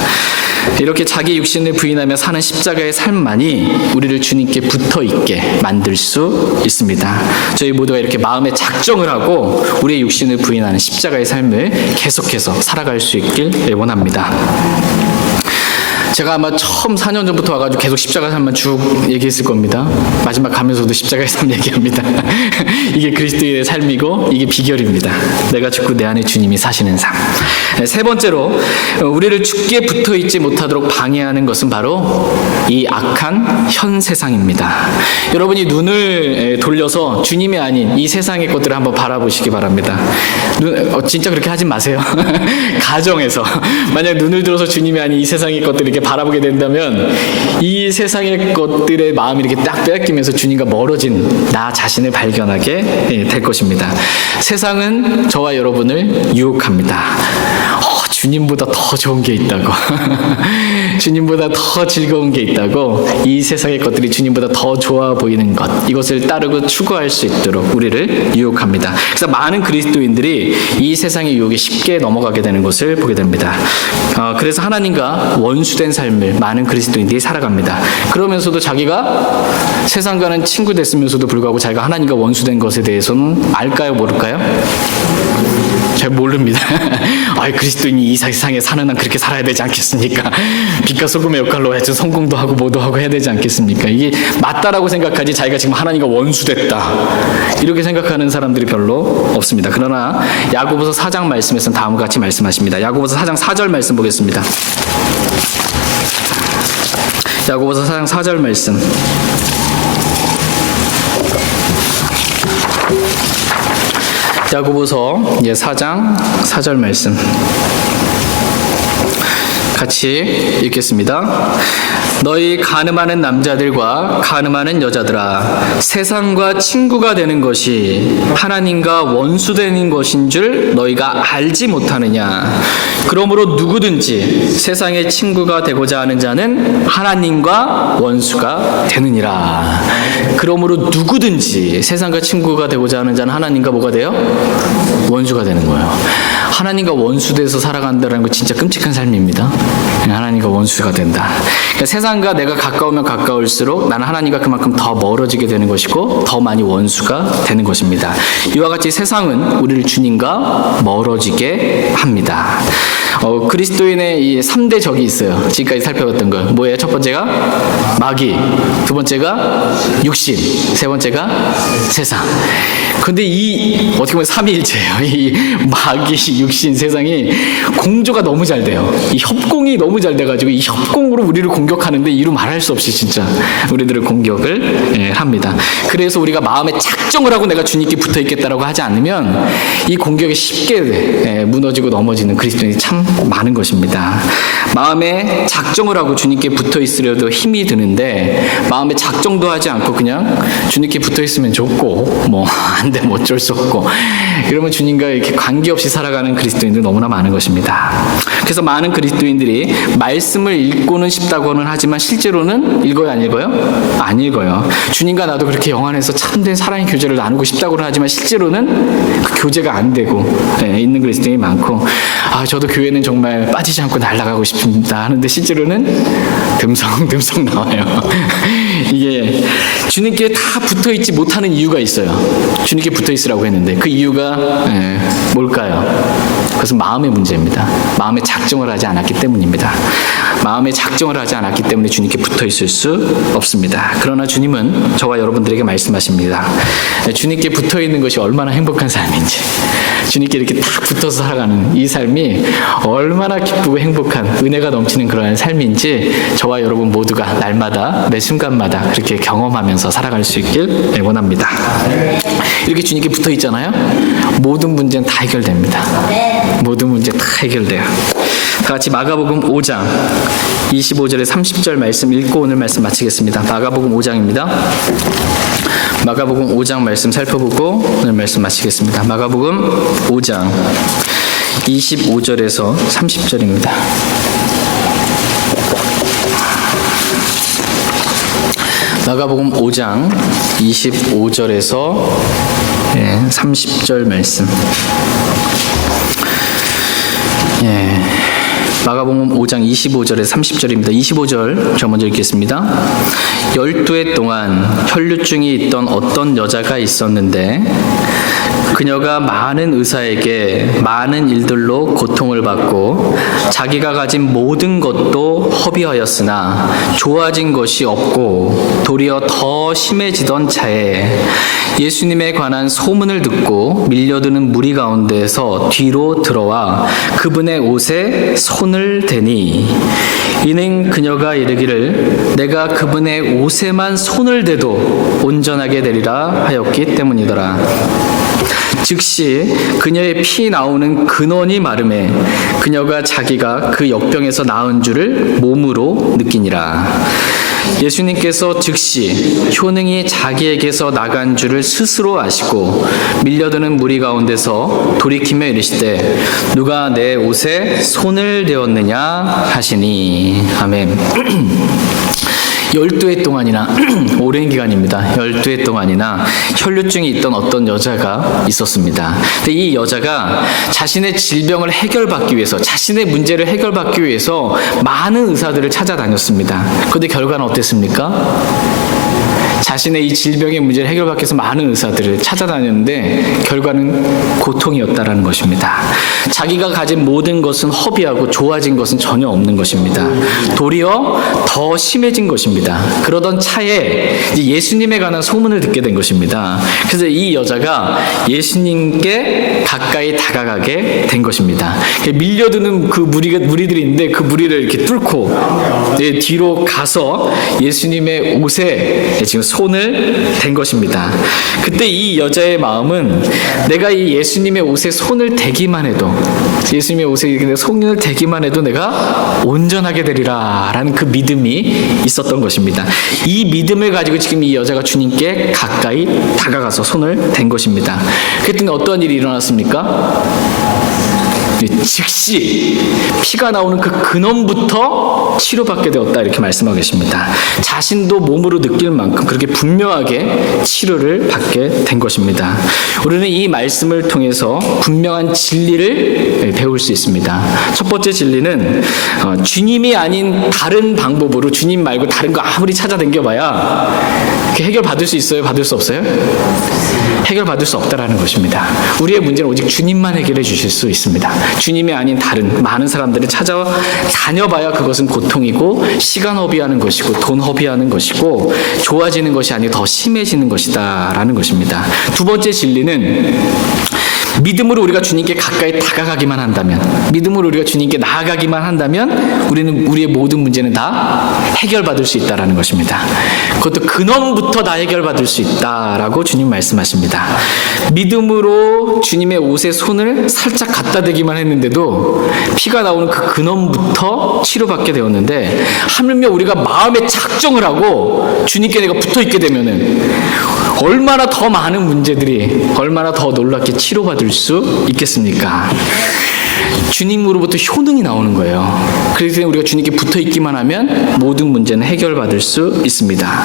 이렇게 자기 육신을 부인하며 사는 십자가의 삶만이 우리를 주님께 붙어있게 만들 수 있습니다. 저희 모두가 이렇게 마음에 작정을 하고 우리의 육신을 부인하는 십자가의 삶을 계속해서 살아갈 수 있길 원합니다. 제가 아마 처음 4년 전부터 와가지고 계속 십자가 삶만 쭉 얘기했을 겁니다. 마지막 가면서도 십자가의 삶 얘기합니다. 이게 그리스도의 삶이고 이게 비결입니다. 내가 죽고 내 안에 주님이 사시는 삶. 세 번째로 우리를 죽게 붙어있지 못하도록 방해하는 것은 바로 이 악한 현 세상입니다. 여러분이 눈을 돌려서 주님이 아닌 이 세상의 것들을 한번 바라보시기 바랍니다. 진짜 그렇게 하지 마세요. 가정에서 만약 눈을 들어서 주님이 아닌 이 세상의 것들을 이렇게 바라보게 된다면 이 세상의 것들의 마음이 이렇게 딱 빼앗기면서 주님과 멀어진 나 자신을 발견하게 될 것입니다. 세상은 저와 여러분을 유혹합니다. 주님보다 더 좋은 게 있다고 주님보다 더 즐거운 게 있다고 이 세상의 것들이 주님보다 더 좋아 보이는 것 이것을 따르고 추구할 수 있도록 우리를 유혹합니다. 그래서 많은 그리스도인들이 이 세상의 유혹에 쉽게 넘어가게 되는 것을 보게 됩니다. 그래서 하나님과 원수된 삶을 많은 그리스도인들이 살아갑니다. 그러면서도 자기가 세상과는 친구 됐으면서도 불구하고 자기가 하나님과 원수된 것에 대해서는 알까요 모를까요? 잘 모릅니다. 그리스도인이 이 세상에 사는 한 그렇게 살아야 되지 않겠습니까? 빛과 소금의 역할로 해서 성공도 하고 뭐도 하고 해야 되지 않겠습니까? 이게 맞다라고 생각하지 자기가 지금 하나님과 원수됐다 이렇게 생각하는 사람들이 별로 없습니다. 그러나 야고보서 4장 말씀에서는 다음과 같이 말씀하십니다. 야고보서 4장 4절 말씀 보겠습니다. 야고보서 4장 4절 말씀. 야고보서 4장 4절 말씀 같이 읽겠습니다. 너희 간음하는 남자들과 간음하는 여자들아, 세상과 친구가 되는 것이 하나님과 원수되는 것인 줄 너희가 알지 못하느냐. 그러므로 누구든지 세상의 친구가 되고자 하는 자는 하나님과 원수가 되느니라. 그러므로 누구든지 세상과 친구가 되고자 하는 자는 하나님과 뭐가 돼요? 원수가 되는 거예요. 하나님과 원수돼서 살아간다는 거 진짜 끔찍한 삶입니다. 하나님과 원수가 된다. 그러니까 세상과 내가 가까우면 가까울수록 나는 하나님과 그만큼 더 멀어지게 되는 것이고 더 많이 원수가 되는 것입니다. 이와 같이 세상은 우리를 주님과 멀어지게 합니다. 그리스도인의 이 3대 적이 있어요. 지금까지 살펴봤던 거 뭐예요? 첫 번째가 마귀, 두 번째가 육신, 세 번째가 세상. 근데 이 어떻게 보면 삼위일체예요. 이 마귀, 육신, 세상이 공조가 너무 잘 돼요. 이 협공이 너무 잘 돼가지고 이 협공으로 우리를 공격하는데 이루 말할 수 없이 진짜 우리들을 공격을 합니다. 그래서 우리가 마음에 작정을 하고 내가 주님께 붙어 있겠다라고 하지 않으면 이 공격에 쉽게 무너지고 넘어지는 그리스도인이 참 많은 것입니다. 마음에 작정을 하고 주님께 붙어 있으려도 힘이 드는데 마음에 작정도 하지 않고 그냥 주님께 붙어 있으면 좋고 뭐 안 되면 어쩔 수 없고 그러면 주님과 이렇게 관계없이 살아가는 그리스도인들 너무나 많은 것입니다. 그래서 많은 그리스도인들이 말씀을 읽고는 싶다고는 하지만 실제로는 읽어요 안 읽어요? 안 읽어요. 주님과 나도 그렇게 영안에서 참된 사랑의 교제를 나누고 싶다고는 하지만 실제로는 그 교제가 안 되고 있는 그리스도인이 많고 저도 교회는 정말 빠지지 않고 날아가고 싶습니다 하는데 실제로는 듬성듬성 나와요. 이게 주님께 다 붙어있지 못하는 이유가 있어요. 주님께 붙어있으라고 했는데 그 이유가 뭘까요? 그것은 마음의 문제입니다. 마음에 작정을 하지 않았기 때문입니다. 마음에 작정을 하지 않았기 때문에 주님께 붙어있을 수 없습니다. 그러나 주님은 저와 여러분들에게 말씀하십니다. 주님께 붙어있는 것이 얼마나 행복한 삶인지, 주님께 이렇게 딱 붙어서 살아가는 이 삶이 얼마나 기쁘고 행복한 은혜가 넘치는 그러한 삶인지 저와 여러분 모두가 날마다 매 순간마다 그렇게 경험하면서 살아갈 수 있길 원합니다. 이렇게 주님께 붙어 있잖아요. 모든 문제는 다 해결됩니다. 모든 문제 다 해결돼요. 다 같이 마가복음 5장 25절에 30절 말씀 읽고 오늘 말씀 마치겠습니다. 마가복음 5장입니다. 마가복음 5장 말씀 살펴보고 오늘 말씀 마치겠습니다. 마가복음 5장 25절에서 30절입니다. 마가복음 5장 25절에서 30절 말씀. 마가복음 5장 25절에서 30절입니다. 25절 저 먼저 읽겠습니다. 12해 동안 혈류증이 있던 어떤 여자가 있었는데 그녀가 많은 의사에게 많은 일들로 고통을 받고 자기가 가진 모든 것도 허비하였으나 좋아진 것이 없고 도리어 더 심해지던 차에 예수님에 관한 소문을 듣고 밀려드는 무리 가운데에서 뒤로 들어와 그분의 옷에 손을 대니 이는 그녀가 이르기를 내가 그분의 옷에만 손을 대도 온전하게 되리라 하였기 때문이더라. 즉시 그녀의 피 나오는 근원이 마름에 그녀가 자기가 그 역병에서 나은 줄을 몸으로 느끼니라. 예수님께서 즉시 효능이 자기에게서 나간 줄을 스스로 아시고 밀려드는 무리 가운데서 돌이키며 이르시되 누가 내 옷에 손을 대었느냐 하시니. 아멘. 12해 동안이나 오랜 기간입니다. 12해 동안이나 혈류증이 있던 어떤 여자가 있었습니다. 근데 이 여자가 자신의 질병을 해결받기 위해서, 자신의 문제를 해결받기 위해서 많은 의사들을 찾아다녔습니다. 그런데 결과는 어땠습니까? 자신의 이 질병의 문제를 해결받기 위해서 많은 의사들을 찾아다녔는데 결과는 고통이었다라는 것입니다. 자기가 가진 모든 것은 허비하고 좋아진 것은 전혀 없는 것입니다. 도리어 더 심해진 것입니다. 그러던 차에 이제 예수님에 관한 소문을 듣게 된 것입니다. 그래서 이 여자가 예수님께 가까이 다가가게 된 것입니다. 밀려드는 그 무리들이 있는데 그 무리를 이렇게 뚫고 뒤로 가서 예수님의 옷에 지금 손을 댄 것입니다. 그때 이 여자의 마음은 내가 이 예수님의 옷에 손을 대기만 해도, 예수님의 옷에 손을 대기만 해도 내가 온전하게 되리라 라는 그 믿음이 있었던 것입니다. 이 믿음을 가지고 지금 이 여자가 주님께 가까이 다가가서 손을 댄 것입니다. 그랬더니 어떠한 일이 일어났습니까? 즉시 피가 나오는 그 근원부터 치료받게 되었다 이렇게 말씀하고 계십니다. 자신도 몸으로 느낄 만큼 그렇게 분명하게 치료를 받게 된 것입니다. 우리는 이 말씀을 통해서 분명한 진리를 배울 수 있습니다. 첫 번째 진리는 주님이 아닌 다른 방법으로, 주님 말고 다른 거 아무리 찾아다녀봐야 해결받을 수 있어요? 받을 수 없어요? 해결받을 수 없다라는 것입니다. 우리의 문제는 오직 주님만 해결해 주실 수 있습니다. 주님이 아닌 다른 많은 사람들을 찾아다녀봐야 그것은 고통이고 시간 허비하는 것이고 돈 허비하는 것이고 좋아지는 것이 아니고 더 심해지는 것이다 라는 것입니다. 두 번째 진리는 믿음으로 우리가 주님께 가까이 다가가기만 한다면, 믿음으로 우리가 주님께 나아가기만 한다면 우리는 우리의 모든 문제는 다 해결받을 수 있다라는 것입니다. 그것도 근원부터 다 해결받을 수 있다라고 주님 말씀하십니다. 믿음으로 주님의 옷에 손을 살짝 갖다 대기만 했는데도 피가 나오는 그 근원부터 치료받게 되었는데, 하물며 우리가 마음에 작정을 하고 주님께 내가 붙어있게 되면은 얼마나 더 많은 문제들이 얼마나 더 놀랍게 치료받을 수 있겠습니까? 주님으로부터 효능이 나오는 거예요. 그래서 우리가 주님께 붙어있기만 하면 모든 문제는 해결받을 수 있습니다.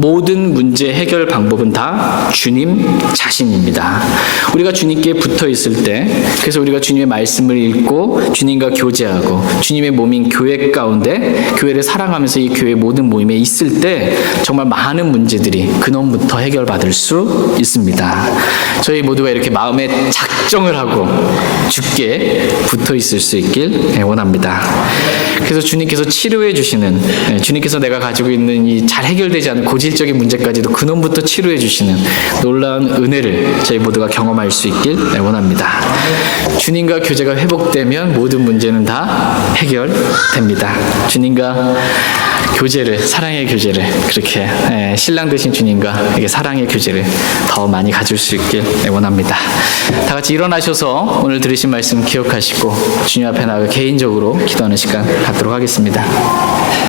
모든 문제 해결 방법은 다 주님 자신입니다. 우리가 주님께 붙어있을 때, 그래서 우리가 주님의 말씀을 읽고 주님과 교제하고 주님의 몸인 교회 가운데 교회를 사랑하면서 이 교회 모든 모임에 있을 때 정말 많은 문제들이 근원부터 해결받을 수 있습니다. 저희 모두가 이렇게 마음에 작정을 하고 주께 붙어 있을 수 있길 원합니다. 그래서 주님께서 치료해 주시는, 주님께서 내가 가지고 있는 이 잘 해결되지 않은 고질적인 문제까지도 근원부터 치료해 주시는 놀라운 은혜를 저희 모두가 경험할 수 있길 원합니다. 주님과 교제가 회복되면 모든 문제는 다 해결됩니다. 주님과 교제를, 사랑의 교제를, 그렇게 신랑 되신 주님과 이렇게 사랑의 교제를 더 많이 가질 수 있길 원합니다. 다 같이 일어나셔서 오늘 들으신 말씀 기억하시고 주님 앞에 나가 개인적으로 기도하는 시간 갖도록 하겠습니다.